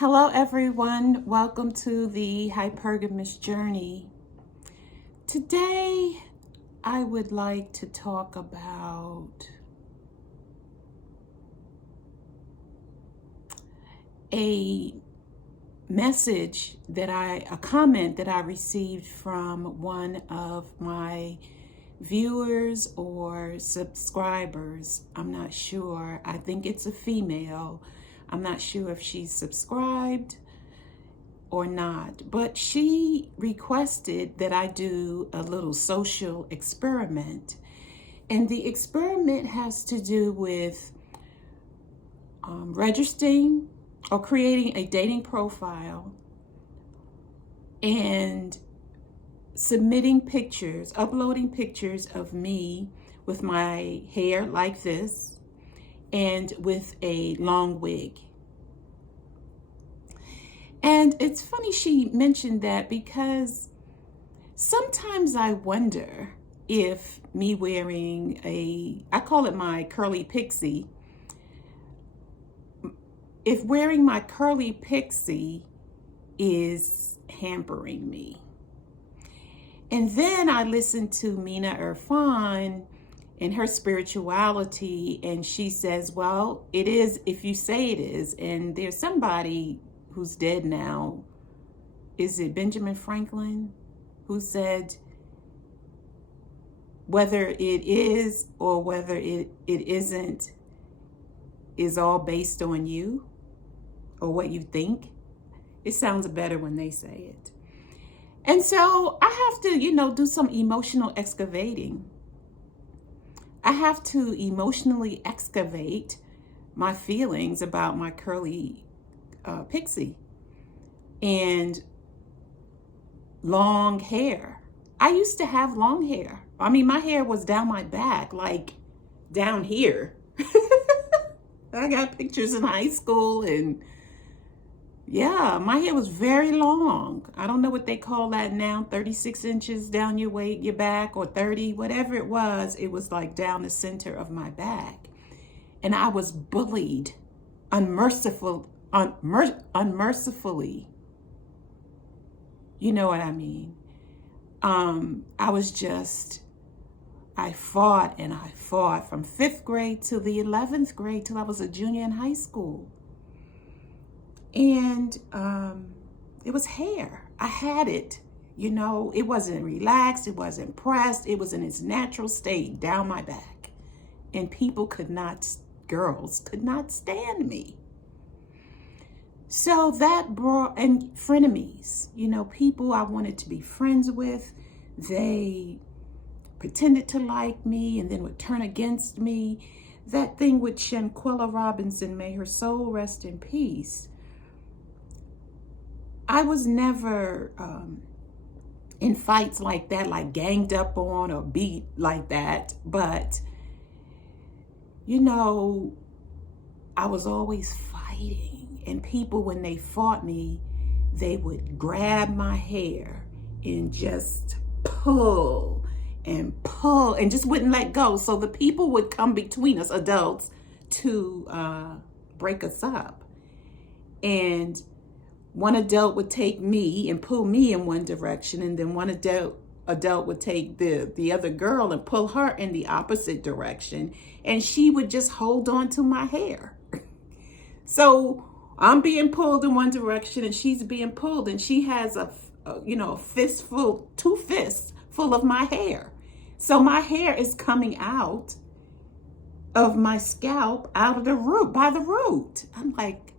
Hello, everyone. Welcome to the Hypergamous Journey. Today, I would like to talk about a comment that I received from one of my viewers or subscribers. I'm not sure. I think it's a female. I'm not sure if she's subscribed or not, but she requested that I do a little social experiment. And the experiment has to do with registering or creating a dating profile and submitting pictures, uploading pictures of me with my hair like this and with a long wig. And it's funny she mentioned that because sometimes I wonder if me wearing I call it my curly pixie, if wearing my curly pixie is hampering me. And then I listened to Mina Irfan and her spirituality, and she says, well, it is if you say it is. And there's somebody who's dead now, is it Benjamin Franklin, who said whether it is or whether it isn't is all based on you or what you think. It sounds better when they say it. And so I have to, do some emotional excavating. I have to emotionally excavate my feelings about my curly pixie and long hair. I used to have long hair. I mean, my hair was down my back, like down here. I got pictures in high school, and yeah, my hair was very long. I don't know what they call that now, 36 inches down your back, or 30, whatever it was like down the center of my back. And I was bullied unmercifully. You know what I mean? I fought and I fought from 5th grade to the 11th grade till I was a junior in high school. And it was hair. I had it, it wasn't relaxed, it wasn't pressed, it was in its natural state down my back. And girls could not stand me. So that brought, and frenemies, people I wanted to be friends with, they pretended to like me and then would turn against me. That thing with Shanquella Robinson, may her soul rest in peace. I was never in fights like that, like ganged up on or beat like that. But, I was always fighting. And people, when they fought me, they would grab my hair and just pull and just wouldn't let go. So the people would come between us, adults, to break us up. And one adult would take me and pull me in one direction, and then one adult would take the other girl and pull her in the opposite direction, and she would just hold on to my hair. So I'm being pulled in one direction and she's being pulled, and she has a fistful, 2 fists full of my hair. So my hair is coming out of my scalp, out of the root, by the root. I'm like,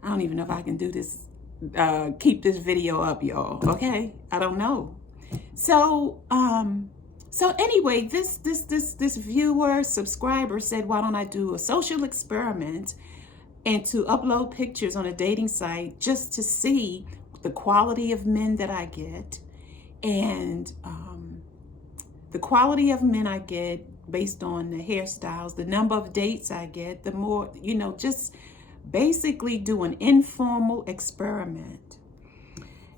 I don't even know if I can do this, keep this video up, y'all. Okay, I don't know. So anyway, this viewer, subscriber said, why don't I do a social experiment and to upload pictures on a dating site just to see the quality of men that I get, and the quality of men I get based on the hairstyles, the number of dates I get, the more, just basically do an informal experiment.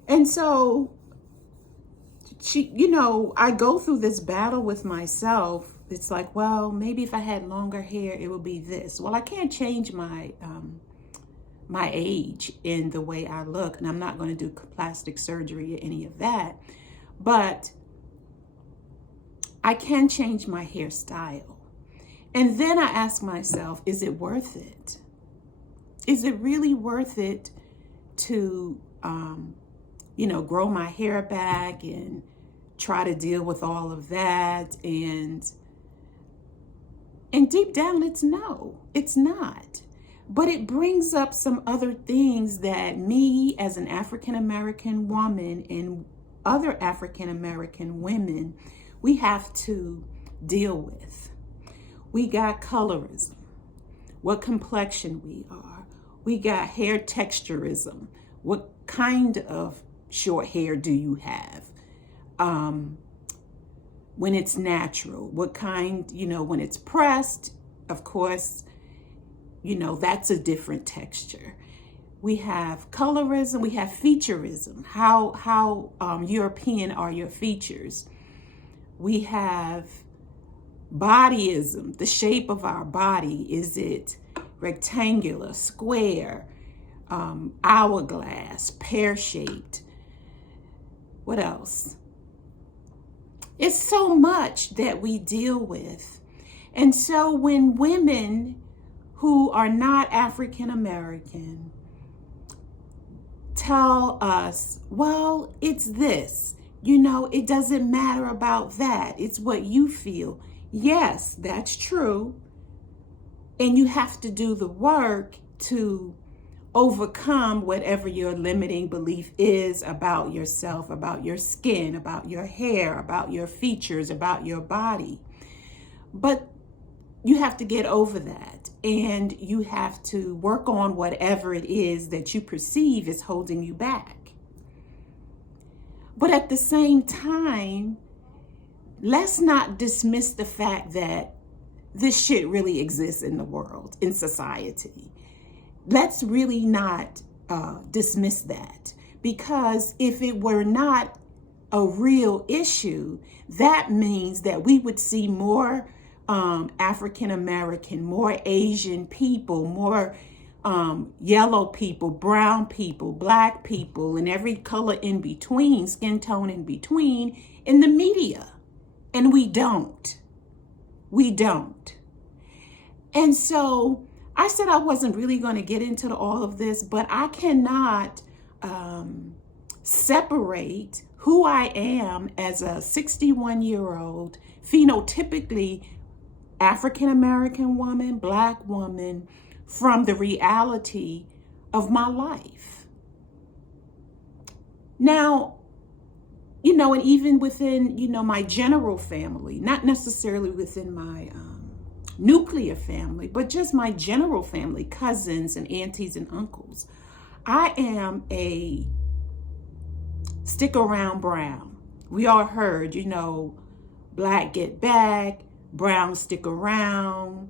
And so I go through this battle with myself. It's like, well, maybe if I had longer hair, it would be this. Well, I can't change my my age in the way I look. And I'm not going to do plastic surgery or any of that. But I can change my hairstyle. And then I ask myself, is it worth it? Is it really worth it to, grow my hair back and try to deal with all of that? And deep down, it's no, it's not. But it brings up some other things that me as an African-American woman and other African-American women, we have to deal with. We got colorism, what complexion we are. We got hair texturism. What kind of short hair do you have? When it's natural, what kind, when it's pressed, of course, that's a different texture. We have colorism, we have featureism. How European are your features? We have bodyism, the shape of our body. Is it rectangular, square, hourglass, pear-shaped? What else? It's so much that we deal with. And so when women who are not African American tell us, well, it's this, it doesn't matter about that. It's what you feel. Yes, that's true. And you have to do the work to overcome whatever your limiting belief is about yourself, about your skin, about your hair, about your features, about your body. But you have to get over that, and you have to work on whatever it is that you perceive is holding you back. But at the same time, let's not dismiss the fact that this shit really exists in the world, in society. Let's really not dismiss that, because if it were not a real issue, that means that we would see more African American, more Asian people, more yellow people, brown people, black people, and every color in between, skin tone in between, in the media. And we don't. We don't. And so I said I wasn't really going to get into all of this, but I cannot separate who I am as a 61-year-old, phenotypically African-American woman, black woman, from the reality of my life. Now, and even within, my general family, not necessarily within my nuclear family, but just my general family, cousins and aunties and uncles, I am a stick around brown. We all heard, black get back, brown stick around,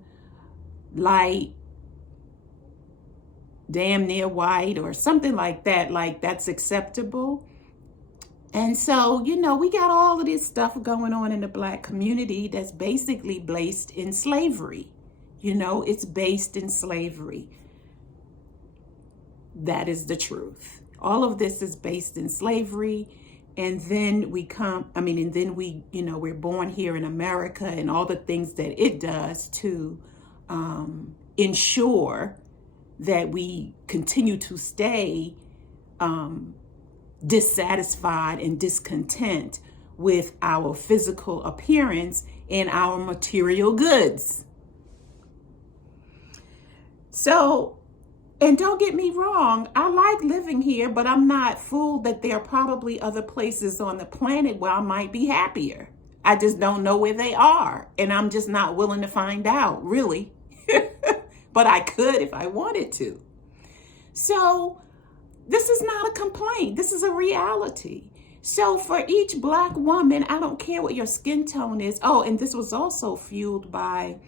light, damn near white, or something like that, like that's acceptable. And so, we got all of this stuff going on in the black community that's basically based in slavery. It's based in slavery. That is the truth. All of this is based in slavery. And then we're born here in America, and all the things that it does to ensure that we continue to stay dissatisfied and discontent with our physical appearance and our material goods. So, and don't get me wrong, I like living here, but I'm not fooled that there are probably other places on the planet where I might be happier. I just don't know where they are, and I'm just not willing to find out, really. But I could if I wanted to. So, this is not a complaint. This is a reality. So for each black woman, I don't care what your skin tone is. Oh, and this was also fueled by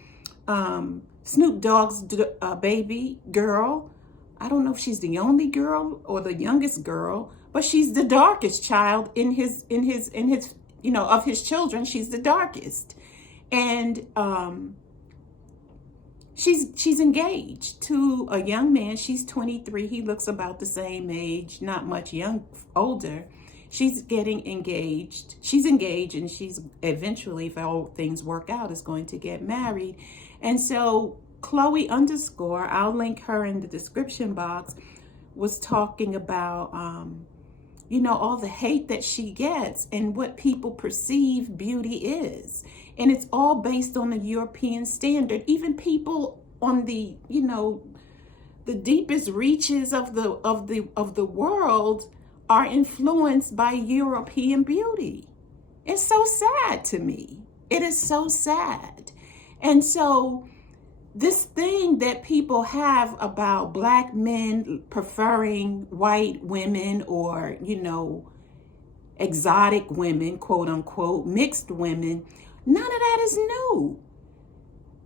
Snoop Dogg's baby girl. I don't know if she's the only girl or the youngest girl, but she's the darkest child in his of his children. She's the darkest. And she's engaged to a young man. She's 23. He looks about the same age, not much older. She's getting engaged. She's engaged, and she's eventually, if all things work out, is going to get married. And so Chloe _ I'll link her in the description box, was talking about, all the hate that she gets and what people perceive beauty is. And it's all based on the European standard. Even people on the, the deepest reaches of the world are influenced by European beauty. It's so sad to me. It is so sad. And so this thing that people have about Black men preferring white women or, exotic women, quote unquote, mixed women, none of that is new.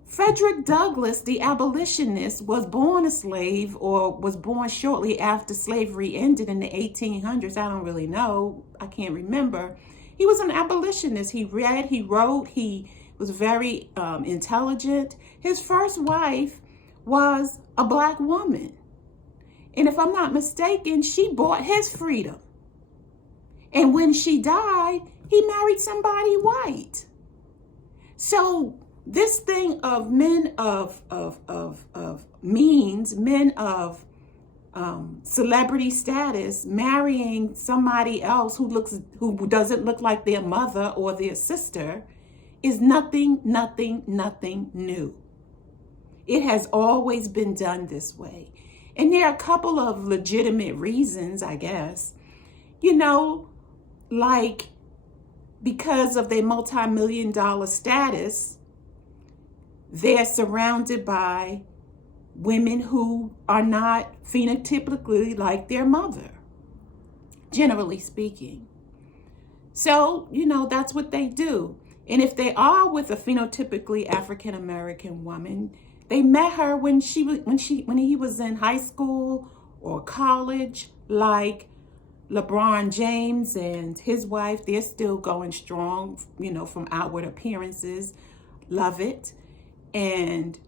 Frederick Douglass, the abolitionist, was born a slave, or was born shortly after slavery ended in the 1800s. I don't really know. I can't remember. He was an abolitionist. He read, he wrote, he was very intelligent. His first wife was a Black woman. And if I'm not mistaken, she bought his freedom. And when she died, he married somebody white. So this thing of men of means, men of celebrity status marrying somebody else who doesn't look like their mother or their sister is nothing new. It has always been done this way. And there are a couple of legitimate reasons, I guess. Like because of their multi-million-dollar status, they're surrounded by women who are not phenotypically like their mother, generally speaking. So, that's what they do. And if they are with a phenotypically African-American woman, they met her when he was in high school or college, like LeBron James and his wife. They're still going strong, from outward appearances. Love it. And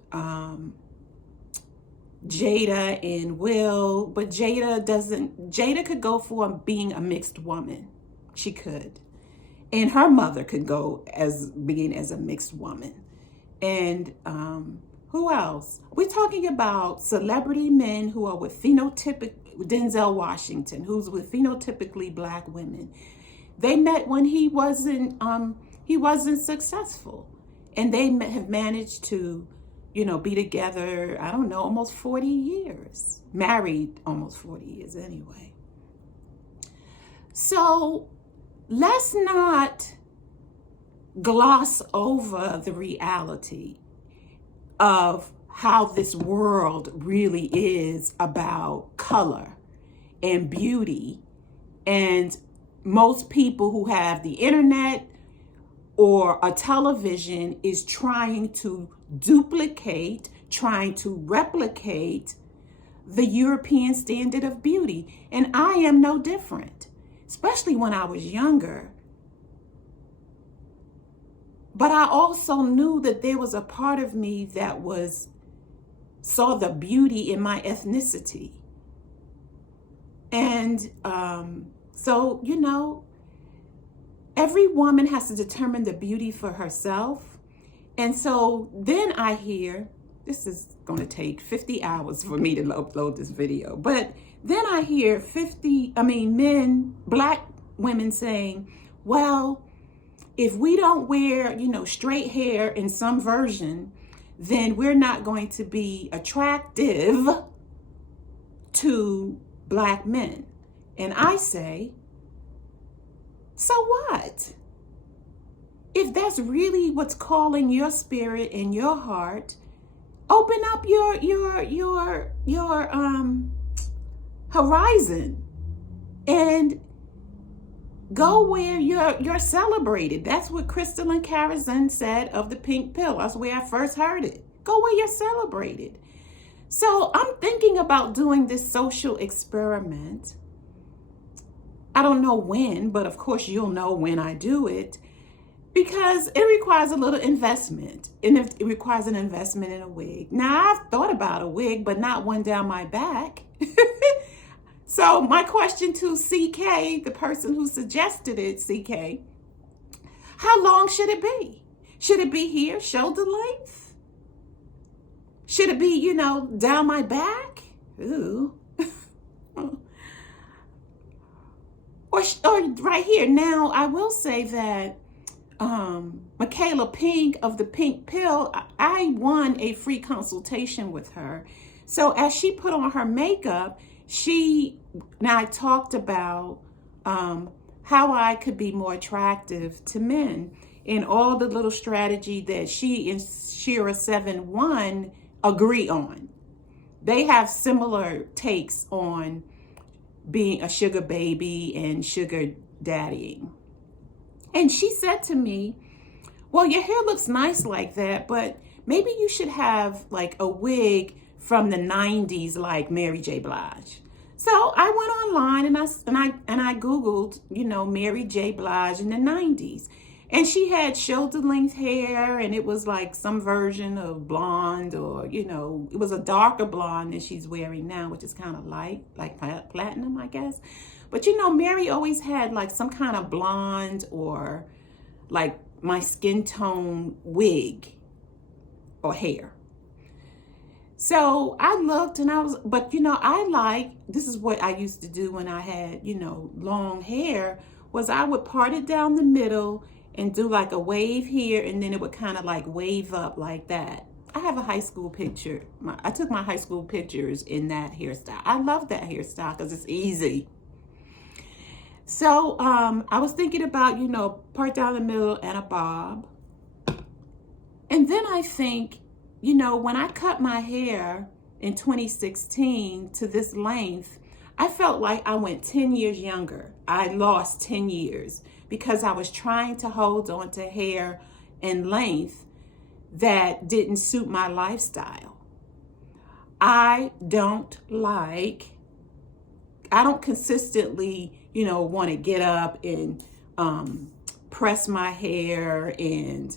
Jada and Will, but Jada could go for being a mixed woman. She could. And her mother could go as a mixed woman. And who else? We're talking about celebrity men who are with Denzel Washington, who's with phenotypically Black women. They met when he wasn't successful. And they have managed to, be together, I don't know, almost 40 years. Married almost 40 years anyway. So let's not gloss over the reality of how this world really is about color and beauty. And most people who have the internet or a television is trying to replicate the European standard of beauty. And I am no different, especially when I was younger. But I also knew that there was a part of me that saw the beauty in my ethnicity. And so, every woman has to determine the beauty for herself. And so then I hear, this is going to take 50 hours for me to upload this video, but then I hear Black women saying, well, if we don't wear, straight hair in some version, then we're not going to be attractive to Black men. And I say, so what? If that's really what's calling your spirit and your heart, open up your horizon and go where you're celebrated. That's what Crystal and Karazin said of the pink pill. That's where I first heard it. Go where you're celebrated. So I'm thinking about doing this social experiment. I don't know when, but of course you'll know when I do it, because it requires a little investment, and it requires an investment in a wig. Now, I've thought about a wig, but not one down my back. So my question to CK, the person who suggested it, CK, how long should it be? Should it be here, shoulder length? Should it be, down my back? Ooh. or right here. Now, I will say that Michaela Pink of the Pink Pill, I won a free consultation with her. So as she put on her makeup, I talked about how I could be more attractive to men, and all the little strategy that she and Shira 7-1 agree on. They have similar takes on being a sugar baby and sugar daddying. And she said to me, well, your hair looks nice like that, but maybe you should have like a wig from the 90s like Mary J. Blige. So I went online and I Googled, Mary J. Blige in the 90s. And she had shoulder length hair, and it was like some version of blonde, or, it was a darker blonde than she's wearing now, which is kind of light, like platinum, I guess. But, Mary always had like some kind of blonde or like my skin tone wig or hair. So I looked and this is what I used to do when I had, long hair, was I would part it down the middle and do like a wave here, and then it would kind of like wave up like that. I have a high school picture. I took my high school pictures in that hairstyle. I love that hairstyle because it's easy. So I was thinking about, part down the middle and a bob. And then I think, when I cut my hair in 2016 to this length, I felt like I went 10 years younger. I lost 10 years because I was trying to hold on to hair and length that didn't suit my lifestyle. I don't consistently, want to get up and press my hair and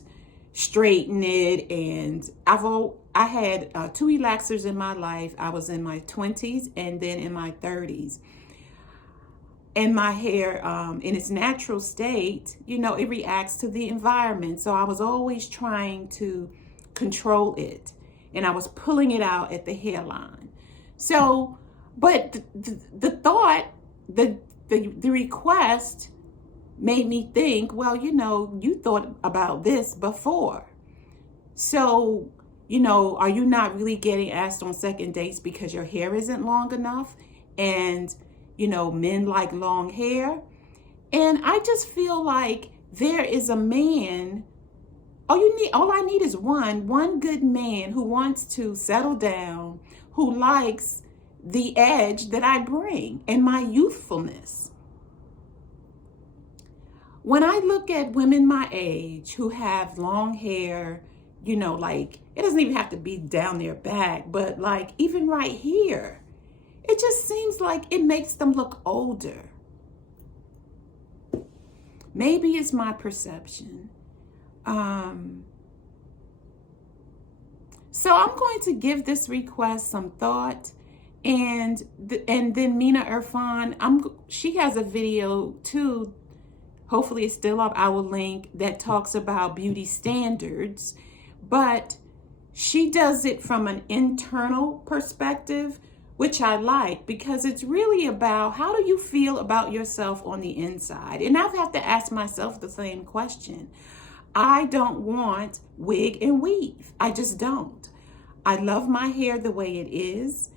straighten it. And I had 2 relaxers in my life. I was in my 20s and then in my 30s. And my hair, in its natural state, it reacts to the environment. So I was always trying to control it, and I was pulling it out at the hairline. So, but the thought, the request made me think, well, you thought about this before. So, are you not really getting asked on second dates because your hair isn't long enough? And men like long hair. And I just feel like there is a man, all I need is one good man who wants to settle down, who likes the edge that I bring and my youthfulness. When I look at women my age who have long hair, like it doesn't even have to be down their back, but like even right here, it just seems like it makes them look older. Maybe it's my perception. So I'm going to give this request some thought. And then Mina Irfan, she has a video too. Hopefully it's still up. I will link, that talks about beauty standards. But she does it from an internal perspective, which I like, because it's really about how do you feel about yourself on the inside? And I have to ask myself the same question. I don't want wig and weave. I just don't. I love my hair the way it is.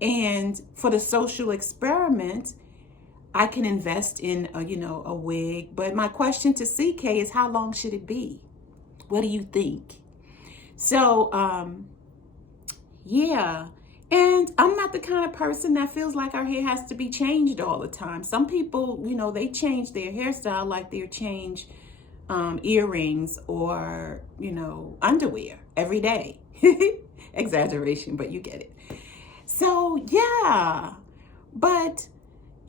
And for the social experiment, I can invest in a wig. But my question to CK is, how long should it be? What do you think? So, yeah. And I'm not the kind of person that feels like our hair has to be changed all the time. Some people, they change their hairstyle like they change earrings or, underwear every day. Exaggeration, but you get it. So, yeah. But,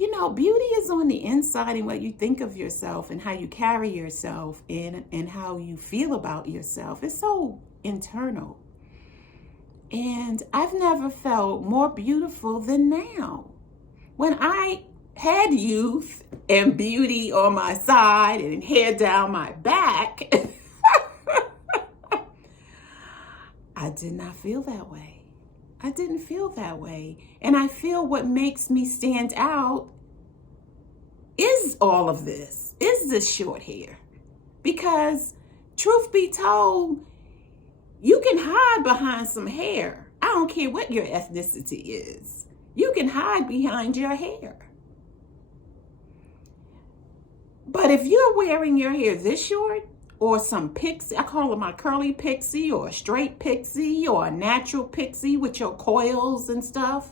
you know, beauty is on the inside and what you think of yourself and how you carry yourself and how you feel about yourself. It's so internal. And I've never felt more beautiful than now. When I had youth and beauty on my side and hair down my back, I did not feel that way. I didn't feel that way. And I feel what makes me stand out is all of this, is this short hair. Because truth be told, you can hide behind some hair. I don't care what your ethnicity is. You can hide behind your hair. But if you're wearing your hair this short, or some pixie, I call it my curly pixie, or a straight pixie, or a natural pixie with your coils and stuff,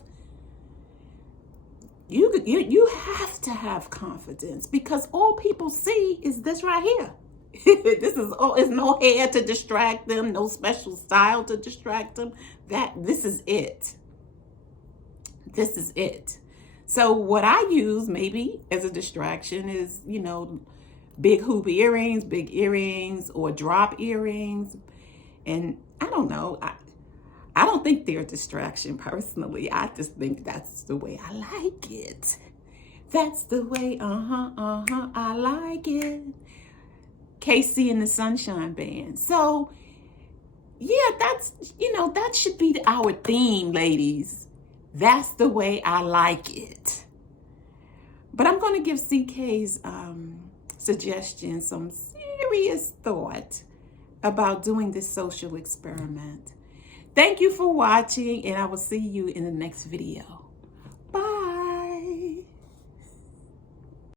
you have to have confidence, because all people see is this right here. This is all. There's no hair to distract them, no special style to distract them. This is it. This is it. So what I use maybe as a distraction is, you know, big hoop earrings, big earrings, or drop earrings. And I don't know. I don't think they're a distraction personally. I just think that's the way I like it. That's the way, I like it. KC and the Sunshine Band. So, yeah, that's, you know, that should be our theme, ladies. That's the way I like it. But I'm going to give CK's suggestion some serious thought about doing this social experiment. Thank you for watching, and I will see you in the next video.